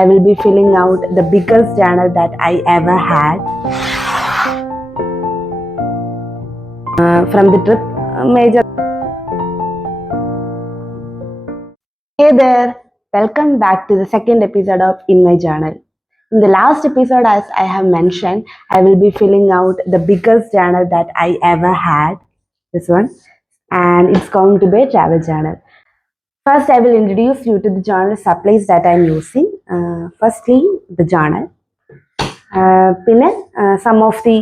I will be filling out the biggest journal that I ever had from the trip major. Hey there, welcome back to the second episode of In My Journal. In the last episode, as I have mentioned, I will be filling out the biggest journal that I ever had, this one, and it's going to be a travel journal. First, I will introduce you to the journal supplies that I am using. Firstly, the journal. Some of the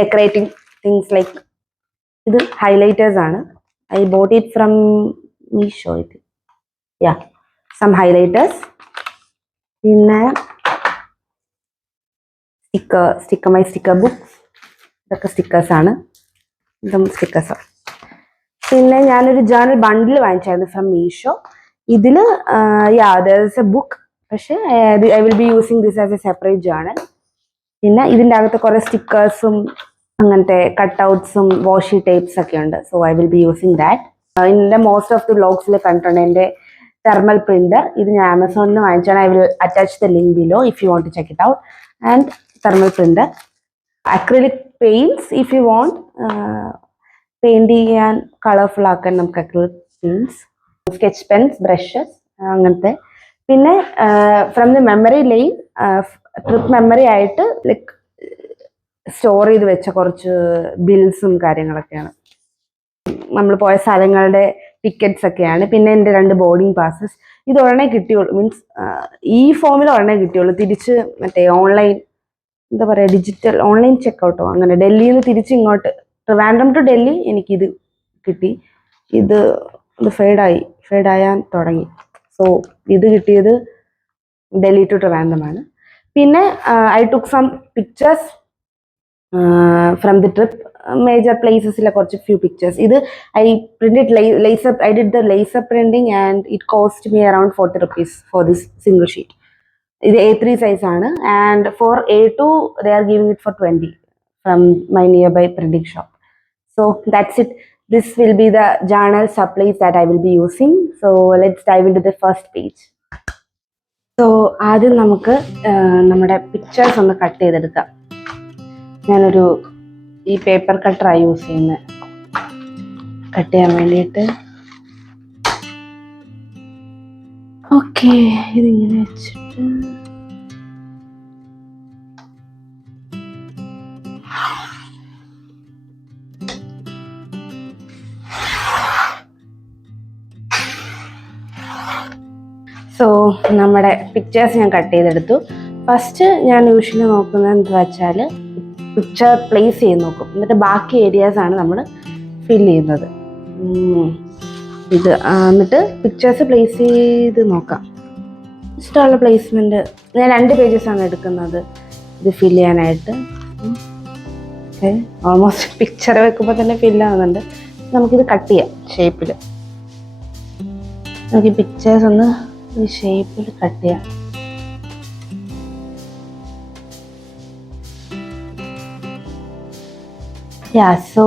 decorating things like the highlighters. I bought it from Meesho. Yeah, some highlighters. My sticker books. Stickers. Stickers. പിന്നെ ഞാനൊരു journal bundle വാങ്ങിച്ചായിരുന്നു from Meesho. ഇതില് there is a book, പക്ഷേ I will be using this as a separate journal. പിന്നെ ഇതിൻ്റെ അകത്ത് കുറെ സ്റ്റിക്കേഴ്സും അങ്ങനത്തെ കട്ടൗട്ട്സും വാഷി tapes ഒക്കെ ഉണ്ട്. So I will be using that. ഇതിൻ്റെ മോസ്റ്റ് ഓഫ് ദി വ്ലോഗ്സിൽ കണ്ടിട്ടുണ്ട് എൻ്റെ തെർമൽ പ്രിന്റർ. ഇത് ഞാൻ ആമസോണിൽ നിന്ന് വാങ്ങിച്ചാണ്. I will attach the link below if you want to check it out. And thermal printer, acrylic paints if you want paint ചെയ്യാൻ കളർഫുൾ ആക്കാൻ നമുക്ക് acrylic paints, sketch pens, brushes അങ്ങനത്തെ. പിന്നെ from the memory lane trip memory ആയിട്ട് like store ചെയ്ത് വെച്ച കുറച്ച് ബിൽസും കാര്യങ്ങളൊക്കെയാണ്. നമ്മൾ പോയ സ്ഥലങ്ങളുടെ ടിക്കറ്റ്സ് ഒക്കെയാണ്. പിന്നെ എൻ്റെ 2 ബോർഡിംഗ് പാസസ്. ഇത് ഉടനെ കിട്ടിയുള്ളൂ, മീൻസ് ഈ ഫോമിൽ ഉടനെ കിട്ടിയുള്ളൂ. തിരിച്ച് മറ്റേ ഓൺലൈൻ എന്താ പറയുക, ഡിജിറ്റൽ ഓൺലൈൻ ചെക്കൗട്ടോ അങ്ങനെ ഡൽഹിയിൽ നിന്ന് തിരിച്ച് ഇങ്ങോട്ട് ട്രിവാൻഡ്രം ടു ഡൽഹി എനിക്കിത് കിട്ടി. ഇത് ഫെയ്ഡായാൻ തുടങ്ങി. സോ ഇത് കിട്ടിയത് ഡൽഹി ടു ട്രിവാൻഡ്രം ആണ്. പിന്നെ I took some pictures from the trip major പ്ലേസസിലെ കുറച്ച് ഫ്യൂ പിക്ചേഴ്സ്. ഇത് I did the laser printing and it cost me around 40 rupees for this single sheet. ഇത് A3 സൈസ് ആണ്. And for A2 they are giving it for 20 from my nearby printing shop. So that's it. This will be the journal supplies that I will be using. So let's dive into the first page. So ആദ്യം നമുക്ക് നമ്മുടെ pictures ഒന്ന് cut ചെയ്തെടുക്കാം. ഞാനൊരു ഈ paper കട്ടറാണ് use ചെയ്യുന്നത് cut ചെയ്യാൻ വേണ്ടിയിട്ട്. ഓക്കെ, ഇതിങ്ങനെ വെച്ചിട്ട് സോ നമ്മുടെ പിക്ചേഴ്സ് ഞാൻ കട്ട് ചെയ്തെടുത്തു. ഫസ്റ്റ് ഞാൻ യൂഷ്വലി നോക്കുന്നത് എന്താ വെച്ചാൽ പിക്ചർ പ്ലേസ് ചെയ്ത് നോക്കും. എന്നിട്ട് ബാക്കി ഏരിയാസാണ് നമ്മൾ ഫിൽ ചെയ്യുന്നത്. എന്നിട്ട് പിക്ചേഴ്സ് പ്ലേസ് ചെയ്ത് നോക്കാം. ഇഷ്ടമുള്ള പ്ലേസ്മെൻറ്റ്. ഞാൻ 2 പേജസാണ് എടുക്കുന്നത് ഇത് ഫിൽ ചെയ്യാനായിട്ട്. ഓൾമോസ്റ്റ് പിക്ചർ വെക്കുമ്പോൾ തന്നെ ഫില്ലാവുന്നുണ്ട്. നമുക്കിത് കട്ട് ചെയ്യാം ഷേപ്പിൽ. നമുക്ക് ഈ പിക്ചേഴ്സ് ഒന്ന് ഈ ഷേപ്പിൽ കട്ട് ചെയ്യാം. സോ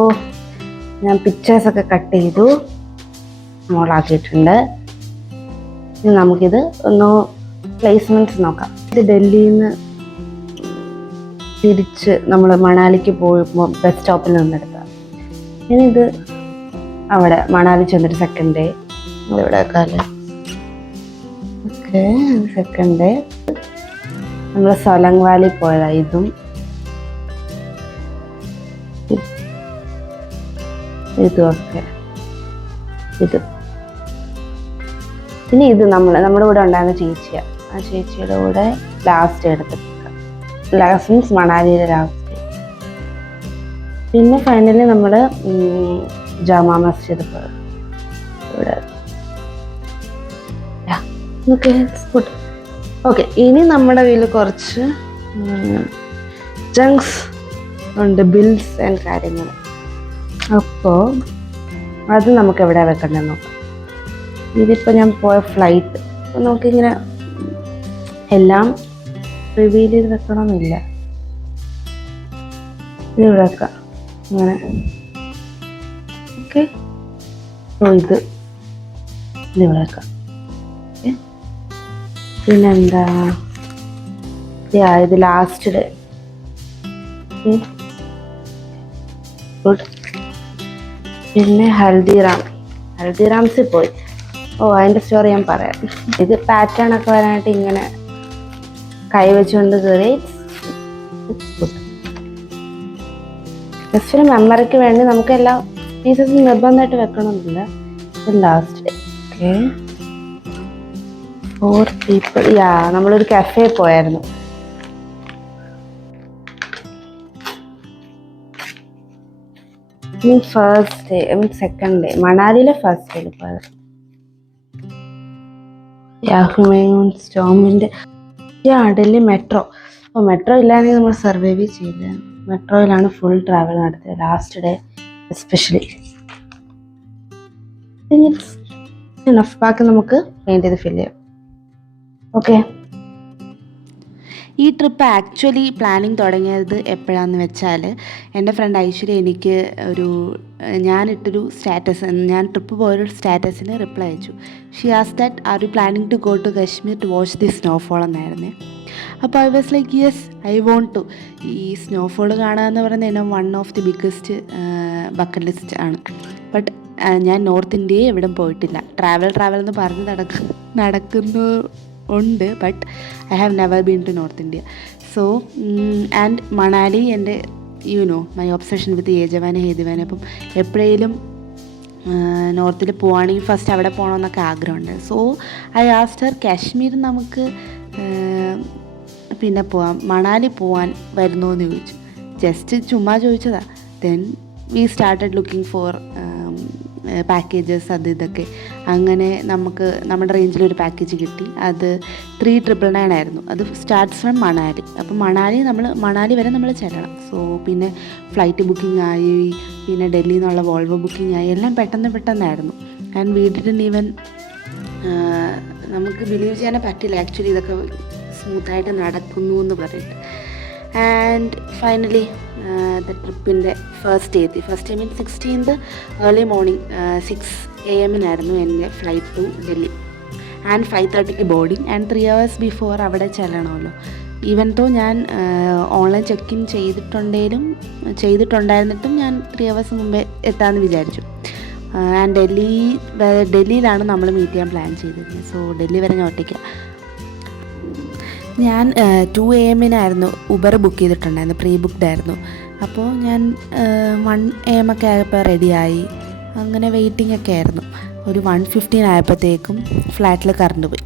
ഞാൻ പിക്ചേഴ്സൊക്കെ കട്ട് ചെയ്തു, മോളാക്കിയിട്ടുണ്ട്. ഇനി നമുക്കിത് ഒന്ന് പ്ലേസ്മെൻറ്റ്സ് നോക്കാം. ഇത് ഡൽഹിയിൽ നിന്ന് തിരിച്ച് നമ്മൾ മണാലിക്ക് പോയപ്പോൾ ബസ് സ്റ്റോപ്പിൽ നിന്നെടുക്കാം. ഇനി ഇത് അവിടെ മണാലി ചെന്നിട്ട് സെക്കൻഡ് ഡേ ഇവിടെ വെക്കാമല്ലേ. ഓക്കെ, സെക്കൻഡ് ഡേ നമ്മൾ സോലങ് വാലി പോയതാണ്. ഇതും ഇതുമൊക്കെ ഇത്. പിന്നെ ഇത് നമ്മുടെ കൂടെ ഉണ്ടായിരുന്ന ചേച്ചിയാണ്. ആ ചേച്ചിയുടെ കൂടെ ലാസ്റ്റ് എടുത്തിട്ടുണ്ട്. ലാസ്റ്റ് മീൻസ് മണാലിയിലെ ലാസ്റ്റ്. പിന്നെ ഫൈനലി നമ്മൾ ജാമാ മസ്ജിദ് പോയത് ഇവിടെ. ഓക്കെ, ഇനി നമ്മുടെ കയ്യിൽ കുറച്ച് ജങ്ക്സ് ഉണ്ട്, ബിൽസ് ആൻഡ് കാര്യങ്ങൾ. അപ്പോൾ അത് നമുക്ക് എവിടെ വെക്കണ്ടെന്ന് നോക്കാം. ഇതിപ്പോൾ ഞാൻ പോയ ഫ്ലൈറ്റ് നമുക്കിങ്ങനെ എല്ലാം റിവീൽ ചെയ്ത് വെക്കണമെന്നില്ല. ഇതിവിടെ വെക്കാം അങ്ങനെ. ഓക്കെ, സോ ഇതിവിടെ വെക്കാം. പിന്നെന്താ, ഇത് ലാസ്റ്റ് ഡേ. ഗുഡ്. പിന്നെ ഹൽദിറാംസിൽ പോയി. അതിൻ്റെ സ്റ്റോറി ഞാൻ പറയാം. ഇത് പാറ്റേൺ ഒക്കെ വരാനായിട്ട് ഇങ്ങനെ കൈവച്ചുകൊണ്ട് കയറി. ജസ്റ്റ് ഒരു മെമ്മറിക്ക് വേണ്ടി നമുക്ക് എല്ലാ പീസസും നിർബന്ധമായിട്ട് വെക്കണമെന്നില്ല. Last day. Okay, 4 people. നമ്മളൊരു കഫേ പോയായിരുന്നു. ഫസ്റ്റ് ഡേ സെക്കൻഡ് ഡേ മണാലിയിലെ ഫസ്റ്റ് ഡേയിൽ പോയത്. ഹുമയൂൺ സ്റ്റോമിൻ്റെ ഡൽഹി മെട്രോ ഇല്ലാണെങ്കിൽ നമ്മൾ സർവൈവ് ചെയ്യില്ല. മെട്രോയിലാണ് ഫുൾ ട്രാവൽ നടത്തിയത് ലാസ്റ്റ് ഡേ എസ്പെഷ്യലി. ബാക്കി നമുക്ക് പെയിൻറ്റ് ചെയ്ത് ഫില്ല് ചെയ്യാം. ഓക്കെ. ഈ ട്രിപ്പ് ആക്ച്വലി പ്ലാനിങ് തുടങ്ങിയത് എപ്പോഴാണെന്ന് വെച്ചാൽ, എൻ്റെ ഫ്രണ്ട് ഐശ്വര്യ എനിക്ക് ഞാനിട്ടൊരു സ്റ്റാറ്റസ്, ഞാൻ ട്രിപ്പ് പോയൊരു സ്റ്റാറ്റസിന് റിപ്ലൈ അയച്ചു. She asked that are you planning to go to Kashmir to watch the snowfall എന്നായിരുന്നേ. അപ്പോൾ I was like yes, I want to. ഈ സ്നോഫോൾ കാണുക എന്ന് പറയുന്നത് എൻ്റെ one of the biggest bucket list ആണ്. ബട്ട് ഞാൻ നോർത്ത് ഇന്ത്യയെ എവിടെയും പോയിട്ടില്ല. ട്രാവൽ എന്ന് പറഞ്ഞ് നടക്കുന്നു ഉണ്ട്, but I have never been to north India. So and Manali എൻ്റെ മൈ ഒബ്സഷൻ വിത്ത് യേജവാനെ ഹേതുവാനെ. അപ്പം എപ്പോഴേലും നോർത്തിൽ പോവുകയാണെങ്കിൽ ഫസ്റ്റ് അവിടെ പോകണമെന്നൊക്കെ ആഗ്രഹമുണ്ട്. So I asked Har, Kashmir നമുക്ക് പിന്നെ പോവാം, മണാലി പോവാൻ വരുന്നോ എന്ന് ചോദിച്ചു. ജസ്റ്റ് ചുമ്മാ ചോദിച്ചതാണ്. Then we started looking for packages, ഇതൊക്കെ. അങ്ങനെ നമുക്ക് നമ്മുടെ റേഞ്ചിലൊരു പാക്കേജ് കിട്ടി. അത് 3,999 ആയിരുന്നു. അത് സ്റ്റാർട്ട്സ് ഫ്രം മണാലി. അപ്പോൾ മണാലി വരെ നമ്മൾ ചെല്ലണം. സോ പിന്നെ ഫ്ലൈറ്റ് ബുക്കിംഗ് ആയി, പിന്നെ ഡൽഹിയിൽ നിന്നുള്ള വോൾവോ ബുക്കിംഗ് ആയി, എല്ലാം പെട്ടെന്നായിരുന്നു. ആൻഡ് വി ഡിഡ്ന്റ് ഈവൻ നമുക്ക് ബിലീവ് ചെയ്യാനേ പറ്റില്ല ആക്ച്വലി ഇതൊക്കെ സ്മൂത്തായിട്ട് നടക്കുന്നു എന്ന് പറഞ്ഞിട്ട്. ആൻഡ് ഫൈനലി ദ ട്രിപ്പിൻ്റെ first day means 16th early morning 6 AM എൻ്റെ flight to Delhi. And 5:30 boarding. And 3 hours before അവിടെ ചെല്ലണമല്ലോ. ഈവൻ തോ ഞാൻ ഓൺലൈൻ ചെക്ക് ഇൻ ചെയ്തിട്ടുണ്ടായിരുന്നിട്ടും ഞാൻ 3 hours മുമ്പേ എത്താമെന്ന് വിചാരിച്ചു. ആൻഡ് ഡൽഹിയിലാണ് നമ്മൾ മീറ്റ് ചെയ്യാൻ പ്ലാൻ ചെയ്തിരുന്നത്. സോ ഡൽഹി വരെ ഞാൻ ഒറ്റയ്ക്കാണ്. ഞാൻ 2 AM ഉബർ ബുക്ക് ചെയ്തിട്ടുണ്ടായിരുന്നു, പ്രീ ബുക്ക്ഡ് ആയിരുന്നു. അപ്പോൾ ഞാൻ 1 AM ഒക്കെ ആയപ്പോൾ റെഡിയായി, അങ്ങനെ വെയിറ്റിംഗ് ഒക്കെ ആയിരുന്നു. ഒരു 1:15 ആയപ്പോഴത്തേക്കും ഫ്ലാറ്റിൽ കറണ്ട് പോയി.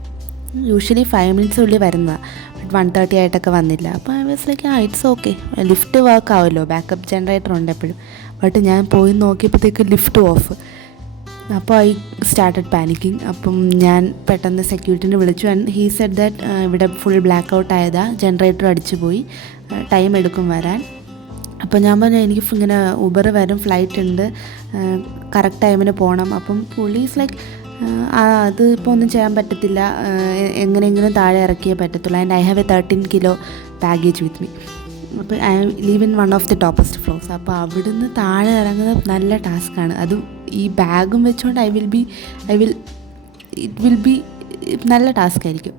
യൂഷ്വലി 5 minutes ഉള്ളിൽ വരുന്നതാണ്, ബട്ട് 1:30 ആയിട്ടൊക്കെ വന്നില്ല. അപ്പോൾ I was like it's okay, lift work ആവുമല്ലോ, ബാക്കപ്പ് ജനറേറ്റർ ഉണ്ട് എപ്പോഴും. ബട്ട് ഞാൻ പോയി നോക്കിയപ്പോഴത്തേക്ക് ലിഫ്റ്റ് ഓഫ്. അപ്പോൾ ഐ സ്റ്റാർട്ടഡ് പാനിക്കിങ്. അപ്പം ഞാൻ പെട്ടെന്ന് സെക്യൂരിറ്റിനെ വിളിച്ചു. ആൻഡ് ഹീ സെഡ് ദാറ്റ് ഇവിടെ ഫുൾ ബ്ലാക്ക് ഔട്ട് ആയതാണ്, ജനറേറ്റർ അടിച്ചു പോയി, ടൈം എടുക്കും വരാൻ. അപ്പോൾ ഞാൻ പറഞ്ഞു എനിക്ക് ഇങ്ങനെ ഉബർ വരും, ഫ്ലൈറ്റ് ഉണ്ട്, കറക്റ്റ് ടൈമിന് പോകണം. അപ്പം പോലീസ് ലൈക്ക് അത് ഇപ്പോൾ ഒന്നും ചെയ്യാൻ പറ്റത്തില്ല, എങ്ങനെയെങ്കിലും താഴെ ഇറക്കിയേ പറ്റത്തുള്ളൂ. And I have a 13 kilo baggage with me. അപ്പോൾ I leave in one of the toppest floors. അപ്പോൾ അവിടുന്ന് താഴെ ഇറങ്ങുന്നത് നല്ല ടാസ്ക്കാണ്. അതും ഈ ബാഗും വെച്ചുകൊണ്ട് ഇറ്റ് വിൽ ബി നല്ല ടാസ്ക് ആയിരിക്കും.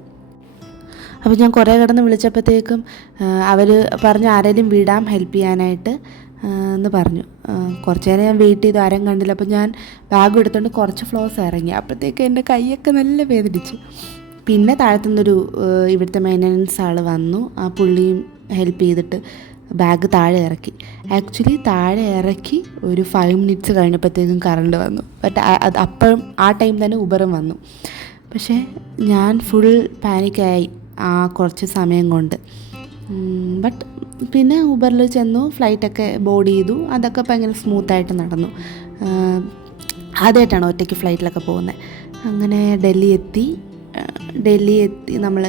അപ്പോൾ ഞാൻ കുറേ കിടന്ന് വിളിച്ചപ്പോഴത്തേക്കും അവർ പറഞ്ഞു ആരെങ്കിലും വിടാം ഹെൽപ്പ് ചെയ്യാനായിട്ട് എന്ന് പറഞ്ഞു. കുറച്ച് നേരം ഞാൻ വെയിറ്റ് ചെയ്തു, ആരും കണ്ടില്ല. അപ്പോൾ ഞാൻ ബാഗ് എടുത്തുകൊണ്ട് കുറച്ച് ഫ്ലോർസ് ഇറങ്ങി. അപ്പോഴത്തേക്ക് എൻ്റെ കൈയൊക്കെ നല്ല വേദനിച്ചു. പിന്നെ താഴത്തുനിന്നൊരു ഇവിടുത്തെ മെയിൻ്റനൻസ് ആൾ വന്നു. ആ പുള്ളിയും ഹെൽപ്പ് ചെയ്തിട്ട് ബാഗ് താഴെ ഇറക്കി. ആക്ച്വലി താഴെ ഇറക്കി ഒരു 5 minutes കഴിഞ്ഞപ്പോഴത്തേക്കും കറണ്ട് വന്നു. ബട്ട് അപ്പോഴും ആ ടൈം തന്നെ ഉബറും വന്നു. പക്ഷേ ഞാൻ ഫുൾ പാനിക്കായി ആ കുറച്ച് സമയം കൊണ്ട്. ബട്ട് പിന്നെ ഉബറിൽ ചെന്നു, ഫ്ലൈറ്റൊക്കെ ബോർഡ് ചെയ്തു, അതൊക്കെ ഭയങ്കര സ്മൂത്തായിട്ട് നടന്നു. ആദ്യമായിട്ടാണ് ഒറ്റയ്ക്ക് ഫ്ലൈറ്റിലൊക്കെ പോകുന്നത്. അങ്ങനെ ഡൽഹി എത്തി നമ്മൾ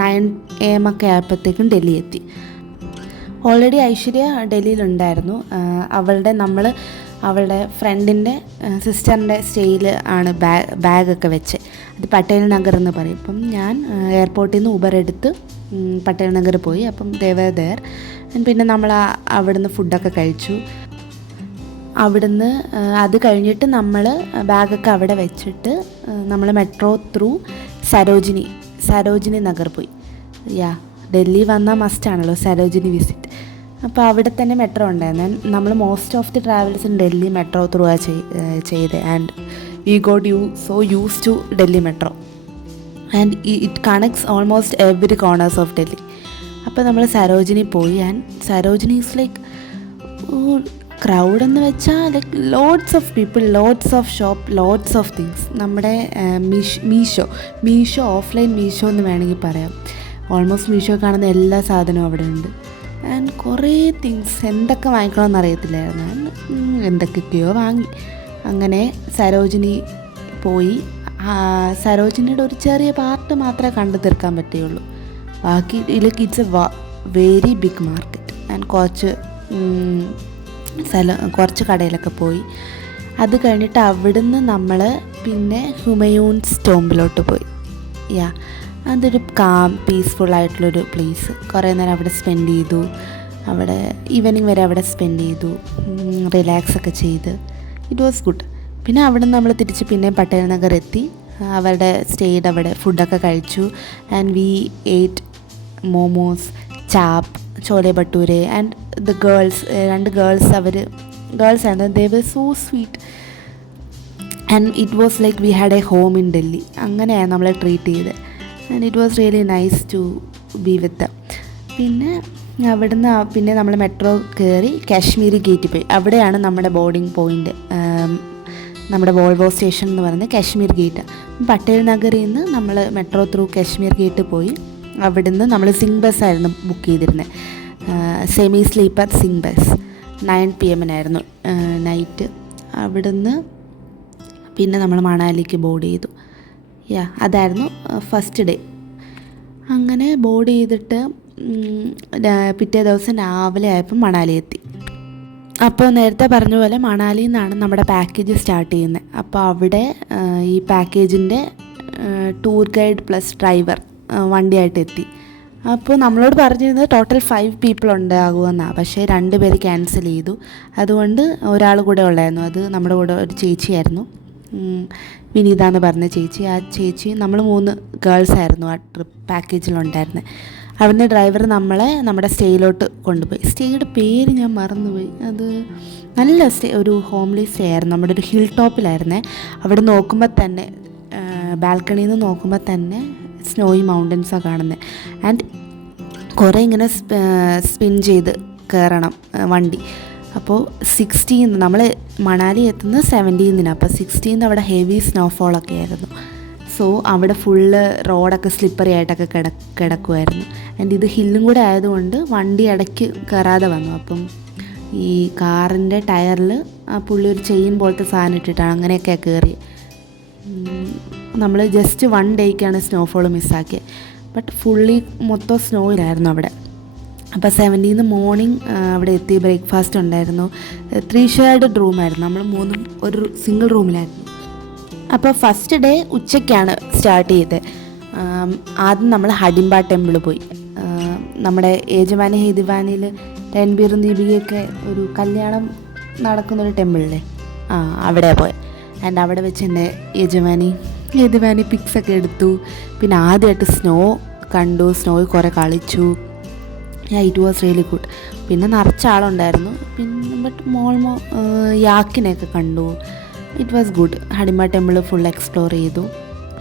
9 AM ഒക്കെ ആയപ്പോഴത്തേക്കും ഡൽഹി എത്തി. ഓൾറെഡി ഐശ്വര്യ ഡൽഹിയിലുണ്ടായിരുന്നു. അവളുടെ ഫ്രണ്ടിൻ്റെ സിസ്റ്ററിൻ്റെ സ്റ്റേയിൽ ആണ് ബാഗൊക്കെ വെച്ച്. അത് പട്ടേൽ നഗർ എന്ന് പറയും. അപ്പം ഞാൻ എയർപോർട്ടിൽ നിന്ന് ഉബർ എടുത്ത് പട്ടേൽ നഗർ പോയി. അപ്പം ദേവർ. പിന്നെ നമ്മൾ അവിടുന്ന് ഫുഡൊക്കെ കഴിച്ചു. അവിടുന്ന് അത് കഴിഞ്ഞിട്ട് നമ്മൾ ബാഗൊക്കെ അവിടെ വെച്ചിട്ട് നമ്മൾ മെട്രോ ത്രൂ സരോജിനി നഗർ പോയി. ഡൽഹി വന്നാൽ മസ്റ്റാണല്ലോ സരോജിനി വിസിറ്റ്. അപ്പോൾ അവിടെ തന്നെ മെട്രോ ഉണ്ടായിരുന്നു. നമ്മൾ most of the travels in Delhi metro through ആ ചെയ്ത്. And we got so use to Delhi metro and it connects almost every corners of Delhi. അപ്പോൾ നമ്മൾ സരോജിനി പോയി. And Sarojini is like crowd എന്ന് വെച്ചാൽ like loads of people, loads of shop, loads of things. നമ്മുടെ Meesho offline Meesho എന്ന് വേണമെങ്കിൽ പറയാം. ഓൾമോസ്റ്റ് മീഷോ കാണുന്ന എല്ലാ സാധനവും അവിടെ ഉണ്ട്. ആൻഡ് കുറേ തിങ്സ് എന്തൊക്കെ വാങ്ങിക്കണമെന്ന് അറിയത്തില്ലായിരുന്നു. എന്തൊക്കെയൊക്കെയോ വാങ്ങി. അങ്ങനെ സരോജിനി പോയി. സരോജിനിയുടെ ഒരു ചെറിയ പാർട്ട് മാത്രമേ കണ്ടു തീർക്കാൻ പറ്റുകയുള്ളൂ. ബാക്കി it's a very big market. And കുറച്ച് കടയിലൊക്കെ പോയി. അത് കഴിഞ്ഞിട്ട് അവിടുന്ന് നമ്മൾ പിന്നെ ഹുമയൂൺസ് ടോംബിലോട്ട് പോയി. അതൊരു പീസ്ഫുള്ളായിട്ടുള്ളൊരു പ്ലേസ്. കുറേ നേരം അവിടെ സ്പെൻഡ് ചെയ്തു. അവിടെ ഈവനിങ് വരെ അവിടെ സ്പെൻഡ് ചെയ്തു, റിലാക്സ് ഒക്കെ ചെയ്ത്. It was good. പിന്നെ അവിടെ നമ്മൾ തിരിച്ച് പിന്നെ പട്ടേൽ നഗർ എത്തി. അവരുടെ സ്റ്റേയുടെ അവിടെ ഫുഡൊക്കെ കഴിച്ചു. And we ate momos, chaap, chole bhature. And the രണ്ട് ഗേൾസ് ആയിരുന്നു. They were so sweet. And it was like we had a home in Delhi. അങ്ങനെയാണ് നമ്മളെ ട്രീറ്റ് ചെയ്തത്. And it was really nice to be with them. പിന്നെ നമ്മൾ മെട്രോ കയറി കാശ്മീരി ഗേറ്റിൽ പോയി. അവിടെയാണ് നമ്മുടെ ബോർഡിംഗ് പോയിൻ്റ്. നമ്മുടെ വോൾവോ സ്റ്റേഷൻ എന്ന് പറയുന്നത് കാശ്മീർ ഗേറ്റ്. പട്ടേൽ നഗറിൽ നിന്ന് നമ്മൾ മെട്രോ ത്രൂ കാശ്മീർ ഗേറ്റ് പോയി. അവിടുന്ന് നമ്മൾ സിംഗ് ബസ്സായിരുന്നു ബുക്ക് ചെയ്തിരുന്നത്. Semi sleeper Singh bus 9 PM night. അവിടുന്ന് പിന്നെ നമ്മൾ മണാലിക്ക് ബോർഡ് ചെയ്തു. അതായിരുന്നു ഫസ്റ്റ് ഡേ. അങ്ങനെ ബോർഡ് ചെയ്തിട്ട് പിറ്റേ ദിവസം രാവിലെ ആയപ്പോൾ മണാലി എത്തി. അപ്പോൾ നേരത്തെ പറഞ്ഞ പോലെ മണാലിയിൽ നിന്നാണ് നമ്മുടെ പാക്കേജ് സ്റ്റാർട്ട് ചെയ്യുന്നത്. അപ്പോൾ അവിടെ ഈ പാക്കേജിൻ്റെ ടൂർ ഗൈഡ് പ്ലസ് ഡ്രൈവർ വണ്ടിയായിട്ട് എത്തി. അപ്പോൾ നമ്മളോട് പറഞ്ഞിരുന്നത് ടോട്ടൽ 5 people ഉണ്ടാകുമെന്നാണ്. പക്ഷേ 2 പേര് ക്യാൻസൽ ചെയ്തു. അതുകൊണ്ട് ഒരാൾ കൂടെ ഉള്ളായിരുന്നു. അത് നമ്മുടെ കൂടെ ഒരു ചേച്ചിയായിരുന്നു, വിനീത എന്ന് പറഞ്ഞ ചേച്ചി. ആ ചേച്ചി നമ്മൾ 3 ഗേൾസ് ആയിരുന്നു ആ ട്രിപ്പ് പാക്കേജിലുണ്ടായിരുന്നത്. അവിടുന്ന് ഡ്രൈവർ നമ്മളെ നമ്മുടെ സ്റ്റേയിലോട്ട് കൊണ്ടുപോയി. സ്റ്റേയുടെ പേര് ഞാൻ മറന്നുപോയി. അത് നല്ല ഒരു ഹോംലി സ്റ്റേ ആയിരുന്നു. നമ്മുടെ ഒരു ഹിൽ ടോപ്പിലായിരുന്നേ. അവിടെ നോക്കുമ്പോൾ തന്നെ ബാൽക്കണിയിൽ നിന്ന് നോക്കുമ്പോൾ തന്നെ സ്നോയി മൗണ്ടൻസാണ് കാണുന്നത്. ആൻഡ് കുറേ ഇങ്ങനെ സ്പിൻ ചെയ്ത് കയറണം വണ്ടി. അപ്പോൾ 16 നമ്മൾ മണാലി എത്തുന്നത് 17. അപ്പോൾ 16 അവിടെ ഹെവി സ്നോഫോളൊക്കെ ആയിരുന്നു. സോ അവിടെ ഫുള്ള് റോഡൊക്കെ സ്ലിപ്പറി ആയിട്ടൊക്കെ കിടക്കുമായിരുന്നു. ആൻഡ് ഇത് ഹില്ലും കൂടെ ആയതുകൊണ്ട് വണ്ടി ഇടയ്ക്ക് കയറാതെ വന്നു. അപ്പം ഈ കാറിൻ്റെ ടയറിൽ പുള്ളി ഒരു ചെയിൻ പോലത്തെ സാധനം ഇട്ടിട്ടാണ് അങ്ങനെയൊക്കെ കയറി. നമ്മൾ ജസ്റ്റ് 1 ഡേയ്ക്കാണ് സ്നോഫോൾ മിസ്സാക്കിയത്. ബട്ട് ഫുള്ളി മൊത്തം സ്നോയിലായിരുന്നു അവിടെ. അപ്പോൾ 17 മോർണിംഗ് അവിടെ എത്തി. ബ്രേക്ക്ഫാസ്റ്റ് ഉണ്ടായിരുന്നു. 3 ഷെയർഡ് റൂമായിരുന്നു. നമ്മൾ 3 ഒരു സിംഗിൾ റൂമിലായിരുന്നു. അപ്പോൾ ഫസ്റ്റ് ഡേ ഉച്ചയ്ക്കാണ് സ്റ്റാർട്ട് ചെയ്തത്. ആദ്യം നമ്മൾ ഹഡിംബ ടെമ്പിൾ പോയി. നമ്മുടെ യജമാനി ഹിദിവാനിയിൽ രൺബീറും ദീപികയൊക്കെ ഒരു കല്യാണം നടക്കുന്നൊരു ടെമ്പിളില്ലേ, അവിടെ പോയി. ആൻഡ് അവിടെ വെച്ച് എൻ്റെ യജമാനി പിക്സൊക്കെ എടുത്തു. പിന്നെ ആദ്യമായിട്ട് സ്നോ കണ്ടു. സ്നോയിൽ കുറേ കളിച്ചു. It was really good. പിന്നെ നിറച്ച ആളുണ്ടായിരുന്നു. പിന്നെ ബട്ട് യാക്കിനെയൊക്കെ കണ്ടു. It was good. Hadimba temple full explore ചെയ്തു.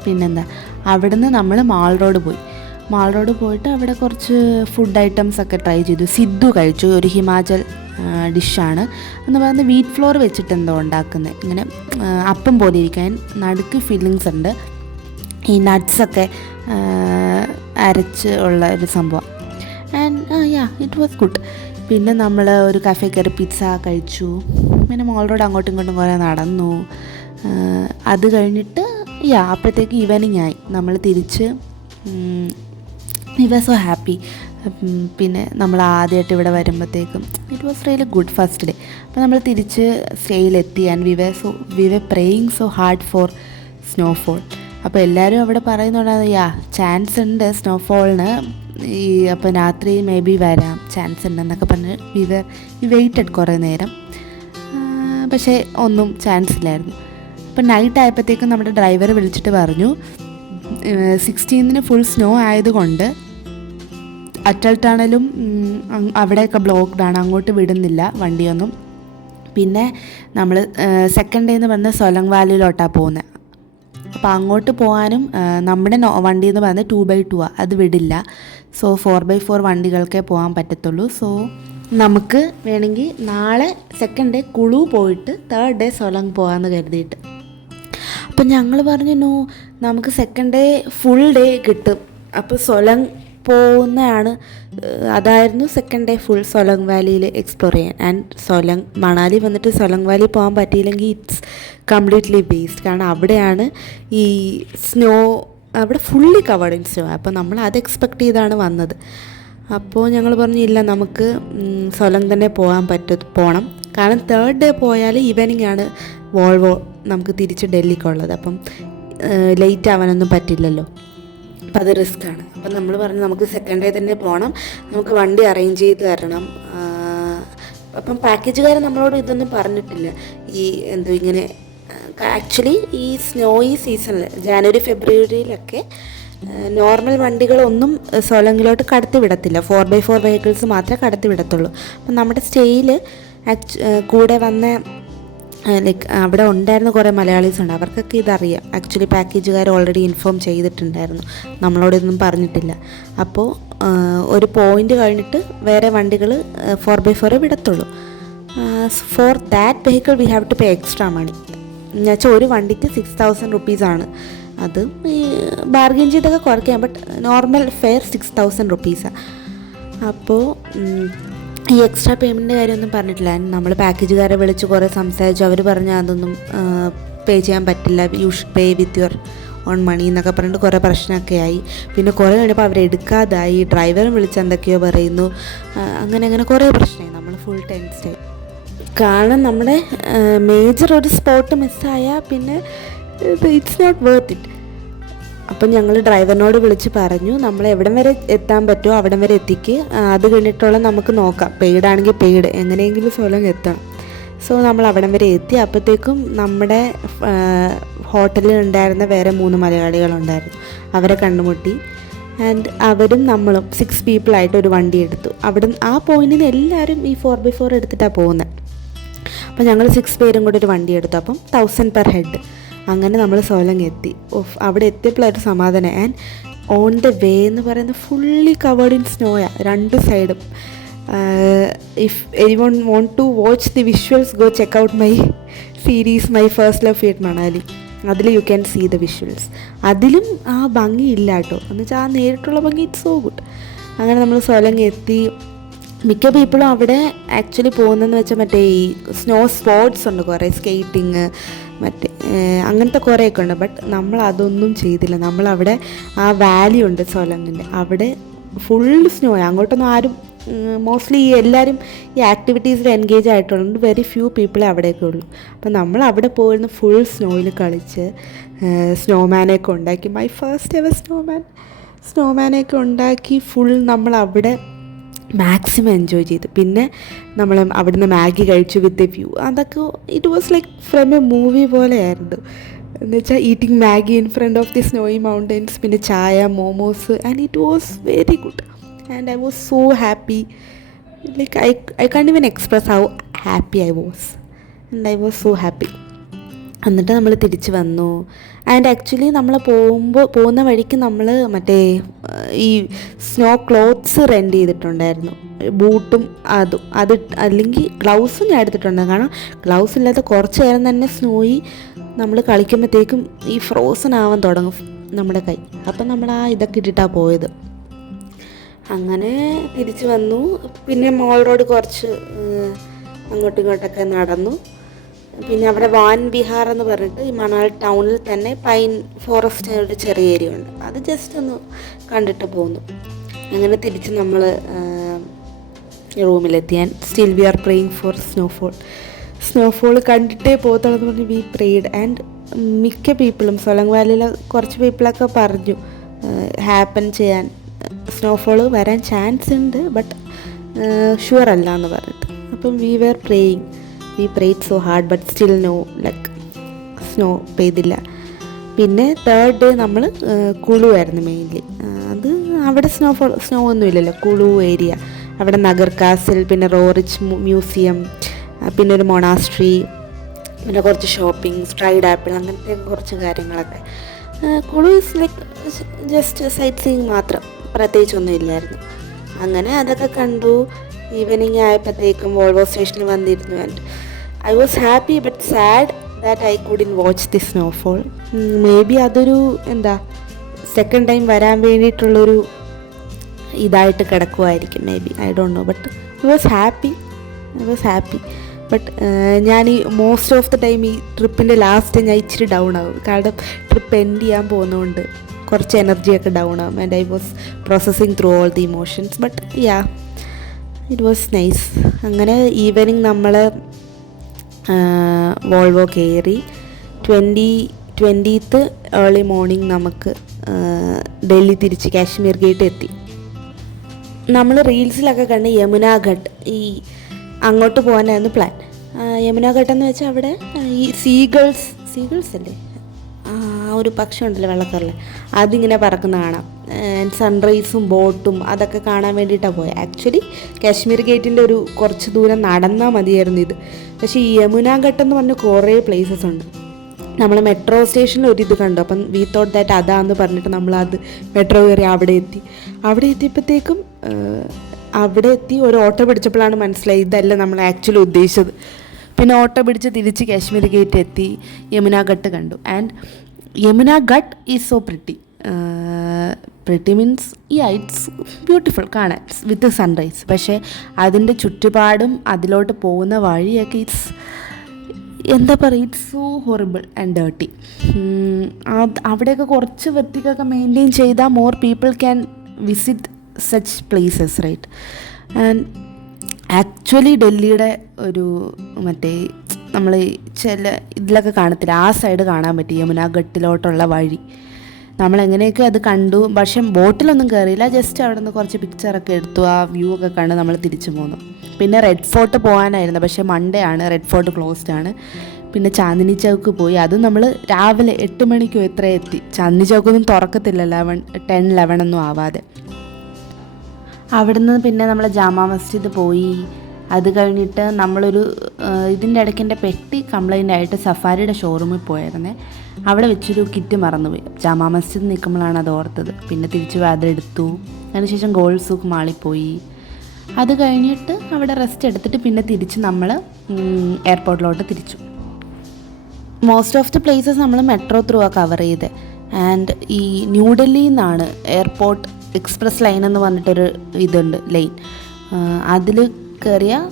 പിന്നെന്താ, അവിടുന്ന് നമ്മൾ മാൾ റോഡ് പോയിട്ട് അവിടെ കുറച്ച് ഫുഡ് ഐറ്റംസ് ഒക്കെ ട്രൈ ചെയ്തു. സിദ്ധു കഴിച്ചു. ഒരു ഹിമാചൽ ഡിഷാണ് എന്ന് പറയുന്നത്. വീറ്റ് ഫ്ലോർ വെച്ചിട്ട് എന്തോ ഉണ്ടാക്കുന്നത്, ഇങ്ങനെ അപ്പം പോലെ ഇരിക്കാൻ നടുക്ക് ഫില്ലിങ്സ് ഉണ്ട്. ഈ നട്ട്സൊക്കെ അരച്ച് ഉള്ള ഒരു സംഭവം. And it was good. പിന്നെ നമ്മൾ ഒരു കഫേ കയറി പിസ്സ കഴിച്ചു. പിന്നെ മാൾ റോഡ് അങ്ങോട്ടും ഇങ്ങോട്ടും കുറേ നടന്നു. അത് കഴിഞ്ഞിട്ട് അപ്പോഴത്തേക്ക് ഈവനിങ് ആയി. നമ്മൾ തിരിച്ച് വി വർ സോ ഹാപ്പി. പിന്നെ നമ്മൾ ആദ്യമായിട്ട് ഇവിടെ വരുമ്പോഴത്തേക്കും it was really good first day. അപ്പോൾ നമ്മൾ തിരിച്ച് സ്റ്റേയിലെത്തി. And we were praying so hard for snowfall. അപ്പോൾ എല്ലാവരും അവിടെ പറയുന്നുണ്ടായിരുന്നു ചാൻസ് ഉണ്ട് സ്നോഫോളിന്, അപ്പോൾ രാത്രി മേ ബി വരാം, ചാൻസ് ഉണ്ടെന്നൊക്കെ പറഞ്ഞ് വി വെയിറ്റഡ് കുറേ നേരം. പക്ഷേ ഒന്നും ചാൻസ് ഇല്ലായിരുന്നു. അപ്പോൾ നൈറ്റ് ആയപ്പോഴത്തേക്കും നമ്മുടെ ഡ്രൈവർ വിളിച്ചിട്ട് പറഞ്ഞു 16 ഫുൾ സ്നോ ആയതുകൊണ്ട് അറ്റൽ ടണലും അവിടെയൊക്കെ ബ്ലോക്ക്ഡാണ്, അങ്ങോട്ട് വിടുന്നില്ല വണ്ടിയൊന്നും. പിന്നെ നമ്മൾ സെക്കൻഡ് ഡേ എന്ന് പറഞ്ഞാൽ സൊലങ് വാലിയിലോട്ടാണ് പോകുന്നത്. അപ്പോൾ അങ്ങോട്ട് പോകാനും നമ്മുടെ വണ്ടി എന്ന് പറയുന്നത് 2x2 അത് വിടില്ല. സോ 4x4 വണ്ടികൾക്കേ പോകാൻ പറ്റത്തുള്ളൂ. സോ നമുക്ക് വേണമെങ്കിൽ നാളെ സെക്കൻഡ് ഡേ കുളു പോയിട്ട് തേർഡ് ഡേ സൊലങ് പോകാമെന്ന് കരുതിയിട്ട്. അപ്പം ഞങ്ങൾ പറഞ്ഞു നോ, നമുക്ക് സെക്കൻഡ് ഡേ ഫുൾ ഡേ കിട്ടും, അപ്പോൾ സൊലങ് പോകുന്നതാണ്. അതായിരുന്നു second day full Solang വാലിയിൽ explore ചെയ്യാൻ. ആൻഡ് മണാലി വന്നിട്ട് സൊലങ് വാലി പോകാൻ പറ്റിയില്ലെങ്കിൽ ഇറ്റ്സ് കംപ്ലീറ്റ്ലി വേസ്റ്റ്. കാരണം അവിടെയാണ് ഈ സ്നോ, അവിടെ ഫുള്ളി കവേർഡ് ഇൻ സ്നോ. അപ്പോൾ നമ്മൾ അത് എക്സ്പെക്റ്റ് ചെയ്താണ് വന്നത്. അപ്പോൾ ഞങ്ങൾ പറഞ്ഞു ഇല്ല, നമുക്ക് സൊലങ് തന്നെ പോകണം. കാരണം തേർഡ് ഡേ പോയാൽ ഈവനിങ് ആണ് വോൾവോ നമുക്ക് തിരിച്ച് ഡൽഹിക്കുള്ളത്. അപ്പം ലേറ്റ് ആവാനൊന്നും പറ്റില്ലല്ലോ, അപ്പം അത് റിസ്ക്കാണ്. അപ്പം നമ്മൾ പറഞ്ഞു നമുക്ക് സെക്കൻഡ് ഡേ തന്നെ പോകണം, നമുക്ക് വണ്ടി അറേഞ്ച് ചെയ്ത് തരണം. അപ്പം പാക്കേജുകാർ നമ്മളോട് ഇതൊന്നും പറഞ്ഞിട്ടില്ല. ഈ ഇങ്ങനെ ആക്ച്വലി ഈ സ്നോയി സീസണിൽ ജാനുവരി ഫെബ്രുവരിയിലൊക്കെ നോർമൽ വണ്ടികളൊന്നും സൊലങ്ങിലോട്ട് കടത്തി വിടത്തില്ല. 4x4 വെഹിക്കിൾസ് മാത്രമേ കടത്തി വിടത്തുള്ളൂ. അപ്പം നമ്മുടെ സ്റ്റേയിൽ കൂടെ വന്ന ലൈക്ക് അവിടെ ഉണ്ടായിരുന്ന കുറേ മലയാളീസ് ഉണ്ട്, അവർക്കൊക്കെ ഇതറിയാം. ആക്ച്വലി പാക്കേജുകാർ ഓൾറെഡി ഇൻഫോം ചെയ്തിട്ടുണ്ടായിരുന്നു, നമ്മളോടൊന്നും പറഞ്ഞിട്ടില്ല. അപ്പോൾ ഒരു പോയിൻ്റ് കഴിഞ്ഞിട്ട് വേറെ വണ്ടികൾ 4x4 വിടത്തുള്ളൂ. For that vehicle we have to pay extra money. എന്നുവെച്ചാൽ ഒരു വണ്ടിക്ക് 6,000 റുപ്പീസാണ്. അത് ബാർഗെയിൻ ചെയ്തൊക്കെ കുറയ്ക്കാം, ബട്ട് നോർമൽ ഫെയർ 6,000 റുപ്പീസാണ്. അപ്പോൾ ഈ എക്സ്ട്രാ പേയ്മെൻറ്റിൻ്റെ കാര്യമൊന്നും പറഞ്ഞിട്ടില്ല. നമ്മൾ പാക്കേജുകാരെ വിളിച്ച് കുറേ സംസാരിച്ചു. അവർ പറഞ്ഞു അതൊന്നും പേ ചെയ്യാൻ പറ്റില്ല, you should pay with your own money എന്നൊക്കെ പറഞ്ഞിട്ട് കുറേ പ്രശ്നമൊക്കെ ആയി. പിന്നെ കുറേ കഴിഞ്ഞപ്പോൾ അവരെടുക്കാതായി, ഡ്രൈവറും വിളിച്ച് എന്തൊക്കെയോ പറയുന്നു. അങ്ങനെ കുറേ പ്രശ്നമായി. നമ്മൾ ഫുൾ ടെൻസ്ഡായി. കാരണം നമ്മുടെ മേജർ ഒരു സ്പോട്ട് മിസ്സായാൽ പിന്നെ ഇറ്റ്സ് നോട്ട് വർത്ത് ഇറ്റ്. അപ്പം ഞങ്ങൾ ഡ്രൈവറിനോട് വിളിച്ച് പറഞ്ഞു നമ്മൾ എവിടം വരെ എത്താൻ പറ്റുമോ അവിടം വരെ എത്തിക്ക്, അത് കഴിഞ്ഞിട്ടുള്ള നമുക്ക് നോക്കാം, പെയ്ഡാണെങ്കിൽ പെയ്ഡ്, എങ്ങനെയെങ്കിലും സൊലങ് എത്തണം. സോ നമ്മൾ അവിടം വരെ എത്തി. അപ്പോഴത്തേക്കും നമ്മുടെ ഹോട്ടലിൽ ഉണ്ടായിരുന്ന വേറെ 3 മലയാളികളുണ്ടായിരുന്നു, അവരെ കണ്ടുമുട്ടി. ആൻഡ് അവരും നമ്മളും 6 പീപ്പിളായിട്ട് ഒരു വണ്ടി എടുത്തു. അവിടെ ആ പോയിന്റിൽ നിന്ന് എല്ലാവരും ഈ 4x4 എടുത്തിട്ടാണ് പോകുന്നത്. അപ്പം ഞങ്ങൾ 6 പേരും കൂടെ ഒരു വണ്ടി എടുത്തു. അപ്പം 1,000 പെർ ഹെഡ്. അങ്ങനെ നമ്മൾ സൊലങ് എത്തി. അവിടെ എത്തിയപ്പോഴൊരു സമാധാനം. ആൻഡ് ഓൺ ദ വേ എന്ന് പറയുന്നത് ഫുള്ളി കവേർഡ് ഇൻ സ്നോയാണ് 2 സൈഡും. If anyone want to watch the visuals, go check out my series my first love feat Manali. അതിൽ you can see the visuals. അതിലും ആ ഭംഗി ഇല്ല കേട്ടോ, എന്ന് വെച്ചാൽ ആ നേരിട്ടുള്ള ഭംഗി ഇറ്റ്സ് സോ ഗുഡ്. അങ്ങനെ നമ്മൾ സൊലങ് എത്തി. മിക്ക പീപ്പിളും അവിടെ ആക്ച്വലി പോകുന്നതെന്ന് വെച്ചാൽ മറ്റേ ഈ സ്നോ സ്പോർട്സ് ഉണ്ട്, കുറേ സ്കേറ്റിങ് മറ്റേ അങ്ങനത്തെ കുറേയൊക്കെ ഉണ്ട്. ബട്ട് നമ്മൾ അതൊന്നും ചെയ്തില്ല. നമ്മളവിടെ ആ വാലി ഉണ്ട് സൊലങ്ങിൻ്റെ, അവിടെ ഫുൾ സ്നോ. അങ്ങോട്ടൊന്നും ആരും മോസ്റ്റ്ലി എല്ലാവരും ഈ ആക്ടിവിറ്റീസിൽ എൻഗേജ് ആയിട്ടുള്ളത്, വെരി ഫ്യൂ പീപ്പിളെ അവിടെയൊക്കെ ഉള്ളൂ. അപ്പം നമ്മൾ അവിടെ പോയിരുന്ന് ഫുൾ സ്നോയിൽ കളിച്ച് സ്നോമാനെയൊക്കെ ഉണ്ടാക്കി. മൈ ഫസ്റ്റ് എവർ സ്നോമാനെയൊക്കെ ഉണ്ടാക്കി ഫുൾ നമ്മൾ അവിടെ മാക്സിമം എൻജോയ് ചെയ്തു. പിന്നെ നമ്മൾ അവിടുന്ന് മാഗി കഴിച്ചു വിത്ത് എ വ്യൂ. അതൊക്കെ it was like from a movie പോലെയായിരുന്നു. എന്ന് വെച്ചാൽ eating Maggi in front of the snowy mountains, പിന്നെ ചായ, momos, and it was very good. And I was so happy. Like I can't even express how happy I was. And I was so happy. എന്നിട്ട് നമ്മൾ തിരിച്ച് വന്നു. And actually നമ്മൾ പോകുന്ന വഴിക്ക് നമ്മൾ മറ്റേ ഈ സ്നോ ക്ലോത്ത്സ് റെൻറ്റ് ചെയ്തിട്ടുണ്ടായിരുന്നു, ബൂട്ടും അത് അല്ലെങ്കിൽ ഗ്ലൗസും ഞാൻ എടുത്തിട്ടുണ്ട്. കാരണം ഗ്ലൗസ് ഇല്ലാത്ത കുറച്ച് നേരം തന്നെ സ്നോയി നമ്മൾ കളിക്കുമ്പോഴത്തേക്കും ഈ ഫ്രോസൺ ആവാൻ തുടങ്ങും നമ്മുടെ കൈ. അപ്പം നമ്മൾ ഇതൊക്കെ ഇട്ടിട്ടാണ് പോയത്. അങ്ങനെ തിരിച്ച് വന്നു. പിന്നെ മോൾ റോഡ് കുറച്ച് അങ്ങോട്ടും ഇങ്ങോട്ടൊക്കെ നടന്നു. പിന്നെ അവിടെ വാൻ വിഹാർ എന്ന് പറഞ്ഞിട്ട് ഈ മണാലി ടൗണിൽ തന്നെ പൈൻ ഫോറസ്റ്റ് ഒരു ചെറിയ ഏരിയ ഉണ്ട്, അത് ജസ്റ്റ് ഒന്ന് കണ്ടിട്ട് പോന്നു. അങ്ങനെ തിരിച്ച് നമ്മൾ റൂമിലെത്തി. And still we are praying for snowfall കണ്ടിട്ടേ പോകത്തുള്ളതെന്ന് പറഞ്ഞ് വി പ്രേയ്ഡ്. ആൻഡ് മിക്ക പീപ്പിളും സൊലങ് വാലിയിലെ കുറച്ച് പീപ്പിളൊക്കെ പറഞ്ഞു ഹാപ്പൻ ചെയ്യാൻ, സ്നോഫോൾ വരാൻ ചാൻസ് ഉണ്ട് ബട്ട് ഷുവർ അല്ല എന്ന് പറഞ്ഞിട്ട്. അപ്പം we prayed so hard but still no luck, snow പെയ്തില്ല. പിന്നെ തേർഡ് ഡേ നമ്മൾ കുളു ആയിരുന്നു മെയിൻലി. അത് അവിടെ സ്നോ ഒന്നും ഇല്ലല്ലോ, കുളു ഏരിയ. അവിടെ നഗർ കാസിൽ, പിന്നെ റോറിച്ച് മ്യൂസിയം, പിന്നെ ഒരു മൊണാസ്ട്രി, പിന്നെ കുറച്ച് ഷോപ്പിംഗ്, സ്ട്രൈഡ് ആപ്പിൾ, അങ്ങനത്തെ കുറച്ച് കാര്യങ്ങളൊക്കെ. Kullu is like just sightseeing മാത്രം, പ്രത്യേകിച്ചൊന്നും ഇല്ലായിരുന്നു. അങ്ങനെ അതൊക്കെ കണ്ടു. ഈവനിങ് ആയപ്പോഴത്തേക്കും വോൾവോ സ്റ്റേഷനിൽ വന്നിരുന്നു. And I was happy but sad that I couldn't watch the snowfall. Maybe അതൊരു സെക്കൻഡ് ടൈം വരാൻ വേണ്ടിയിട്ടുള്ളൊരു ഇതായിട്ട് കിടക്കുമായിരിക്കും, maybe, I don't know. But I was happy. But ഞാൻ ഈ മോസ്റ്റ് ഓഫ് ദ ടൈം ഈ ട്രിപ്പിൻ്റെ ലാസ്റ്റ് ഞാൻ ഇച്ചിരി ഡൗൺ ആവും. കാരണം ട്രിപ്പ് എൻഡ് ചെയ്യാൻ പോകുന്നതുകൊണ്ട് കുറച്ച് എനർജിയൊക്കെ ഡൗൺ ആവും. And I was processing through all the emotions. But yeah, it was nice. അങ്ങനെ ഈവനിങ് നമ്മൾ വോൾവോ കയറി. 20th ഏർലി മോർണിംഗ് നമുക്ക് ഡൽഹി തിരിച്ച് കാശ്മീർ ഗേറ്റ് എത്തി. നമ്മൾ റീൽസിലൊക്കെ കണ്ട് യമുന ഘട്ട്, ഈ അങ്ങോട്ട് പോകാനായിരുന്നു പ്ലാൻ. യമുന ഘട്ട് എന്ന് വെച്ചാൽ അവിടെ ഈ സീഗൾസ് അല്ലേ, ഒരു പക്ഷി ഉണ്ടല്ലോ വെള്ളക്കറിൽ, അതിങ്ങനെ പറക്കുന്ന കാണാം. സൺറൈസും ബോട്ടും അതൊക്കെ കാണാൻ വേണ്ടിയിട്ടാണ് പോയത്. ആക്ച്വലി കാശ്മീർ ഗേറ്റിൻ്റെ ഒരു കുറച്ച് ദൂരം നടന്നാൽ മതിയായിരുന്നു ഇത്. പക്ഷേ ഈ യമുന ഘട്ട് എന്ന് പറഞ്ഞ കുറേ പ്ലേസസ് ഉണ്ട്. നമ്മൾ മെട്രോ സ്റ്റേഷനിൽ ഒരിത് കണ്ടു. അപ്പം വി തോട്ട് ദാറ്റ് അതാന്ന് പറഞ്ഞിട്ട് നമ്മളത് മെട്രോ കയറി അവിടെ എത്തിയപ്പോഴത്തേക്കും അവിടെ എത്തി ഒരു ഓട്ടോ പിടിച്ചപ്പോഴാണ് മനസ്സിലായി ഇതല്ല നമ്മൾ ആക്ച്വലി ഉദ്ദേശിച്ചത്. പിന്നെ ഓട്ടോ പിടിച്ച് തിരിച്ച് കാശ്മീർ ഗേറ്റ് എത്തി, യമുന ഘട്ട് കണ്ടു. And Yamuna Ghat is so pretty means it's beautiful കാണാൻ വിത്ത് സൺറൈസ്. പക്ഷേ അതിൻ്റെ ചുറ്റുപാടും അതിലോട്ട് പോകുന്ന വഴിയൊക്കെ എന്താ പറയുക, it's so horrible and dirty. അവിടെയൊക്കെ കുറച്ച് വൃത്തിക്കൊക്കെ മെയിൻറ്റെയിൻ ചെയ്താൽ more people can visit such places, right? And actually ഡൽഹിയുടെ ഒരു മറ്റേ നമ്മൾ ചില ഇതിലൊക്കെ കാണത്തില്ല, ആ സൈഡ് കാണാൻ പറ്റി യമുന ഘട്ടിലോട്ടുള്ള വഴി. നമ്മളെങ്ങനെയൊക്കെ അത് കണ്ടു. പക്ഷേ ബോട്ടിലൊന്നും കയറിയില്ല, ജസ്റ്റ് അവിടെ നിന്ന് കുറച്ച് പിക്ചറൊക്കെ എടുത്തു, ആ വ്യൂ ഒക്കെ കണ്ട് നമ്മൾ തിരിച്ചു പോന്നു. പിന്നെ റെഡ് ഫോർട്ട് പോകാനായിരുന്നു, പക്ഷേ മൺഡേ ആണ്, റെഡ് ഫോർട്ട് ക്ലോസ്ഡ് ആണ്. പിന്നെ ചാന്ദിനി ചൗക്ക് പോയി. അത് നമ്മൾ രാവിലെ 8 മണിക്കോ എത്ര എത്തി. ചാന്ദിനി ചൗക്കൊന്നും തുറക്കത്തില്ല 10-11 ഒന്നും ആവാതെ. അവിടുന്ന് പിന്നെ നമ്മൾ ജാമാ മസ്ജിദ് പോയി. അത് കഴിഞ്ഞിട്ട് നമ്മളൊരു ഇതിൻ്റെ ഇടയ്ക്ക് എൻ്റെ പെട്ടി കംപ്ലൈൻ്റ് ആയിട്ട് സഫാരിയുടെ ഷോറൂമിൽ പോയായിരുന്നേ. അവിടെ വെച്ചൊരു കിറ്റ് മറന്നുപോയി. ജാമാ മസ്ജിദ് നിൽക്കുമ്പോഴാണ് അത് ഓർത്തത്. പിന്നെ തിരിച്ച് അതെടുത്തു. അതിനുശേഷം ഗോൾഡ് സൂക്ക് മാളിൽ പോയി. അത് കഴിഞ്ഞിട്ട് അവിടെ റെസ്റ്റ് എടുത്തിട്ട് പിന്നെ തിരിച്ച് നമ്മൾ എയർപോർട്ടിലോട്ട് തിരിച്ചു. മോസ്റ്റ് ഓഫ് ദി പ്ലേസസ് നമ്മൾ മെട്രോ ത്രൂ ആ കവർ ചെയ്ത്. ആൻഡ് ഈ ന്യൂഡൽഹിയിൽ നിന്നാണ് എയർപോർട്ട് എക്സ്പ്രസ് ലൈൻ എന്ന് പറഞ്ഞിട്ടൊരു ഇതുണ്ട്, ലൈൻ. അതിൽ കയറിയാൽ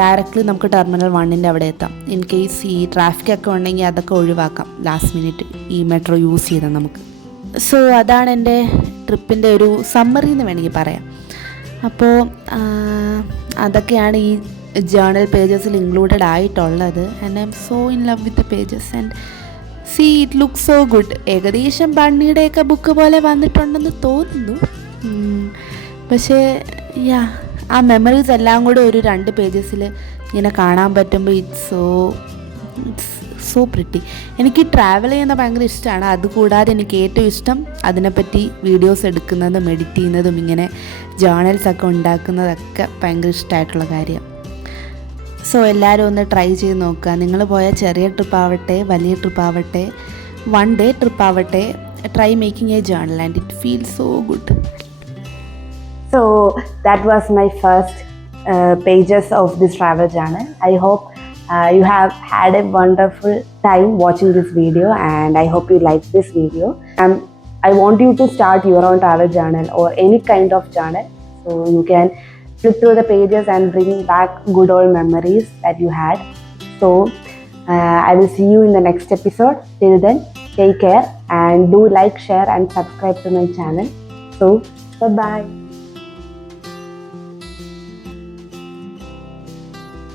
ഡയറക്റ്റ്ലി നമുക്ക് ടെർമിനൽ 1 അവിടെ എത്താം. ഇൻ കേസ് ഈ ട്രാഫിക്കൊക്കെ ഉണ്ടെങ്കിൽ അതൊക്കെ ഒഴിവാക്കാം ലാസ്റ്റ് മിനിറ്റ് ഈ മെട്രോ യൂസ് ചെയ്താൽ നമുക്ക്. സോ അതാണ് എൻ്റെ ട്രിപ്പിൻ്റെ ഒരു സമ്മറി എന്ന് വേണമെങ്കിൽ പറയാം. അപ്പോൾ അതൊക്കെയാണ് ഈ ജേർണൽ പേജസിൽ ഇൻക്ലൂഡഡ് ആയിട്ടുള്ളത്. And I am so in love with the pages and see it look so good. ഏകദേശം ബണ്ണിയുടെയൊക്കെ ബുക്ക് പോലെ വന്നിട്ടുണ്ടെന്ന് തോന്നുന്നു. പക്ഷേ യാ, ആ മെമ്മറീസ് എല്ലാം കൂടെ ഒരു 2 പേജസിൽ ഇങ്ങനെ കാണാൻ പറ്റുമ്പോൾ ഇറ്റ്സ് സോ പ്രിട്ടി. എനിക്ക് ട്രാവൽ ചെയ്യുന്ന ഭയങ്കര ഇഷ്ടമാണ്. അതുകൂടാതെ എനിക്ക് ഏറ്റവും ഇഷ്ടം അതിനെപ്പറ്റി വീഡിയോസ് എടുക്കുന്നതും എഡിറ്റ് ചെയ്യുന്നതും ഇങ്ങനെ ജേർണൽസൊക്കെ ഉണ്ടാക്കുന്നതൊക്കെ ഭയങ്കര ഇഷ്ടമായിട്ടുള്ള കാര്യം. സോ എല്ലാവരും ഒന്ന് ട്രൈ ചെയ്ത് നോക്കുക. നിങ്ങൾ പോയ ചെറിയ ട്രിപ്പാവട്ടെ വലിയ ട്രിപ്പാവട്ടെ 1 day ട്രിപ്പാവട്ടെ, try making a journal and it feels so good. So that was my first pages of this travel journal. I hope you have had a wonderful time watching this video, and I hope you like this video. I want you to start your own travel journal or any kind of journal, so you can flip through the pages and bring back good old memories that you had. So I will see you in the next episode. Till then, take care and do like, share and subscribe to my channel. So bye bye.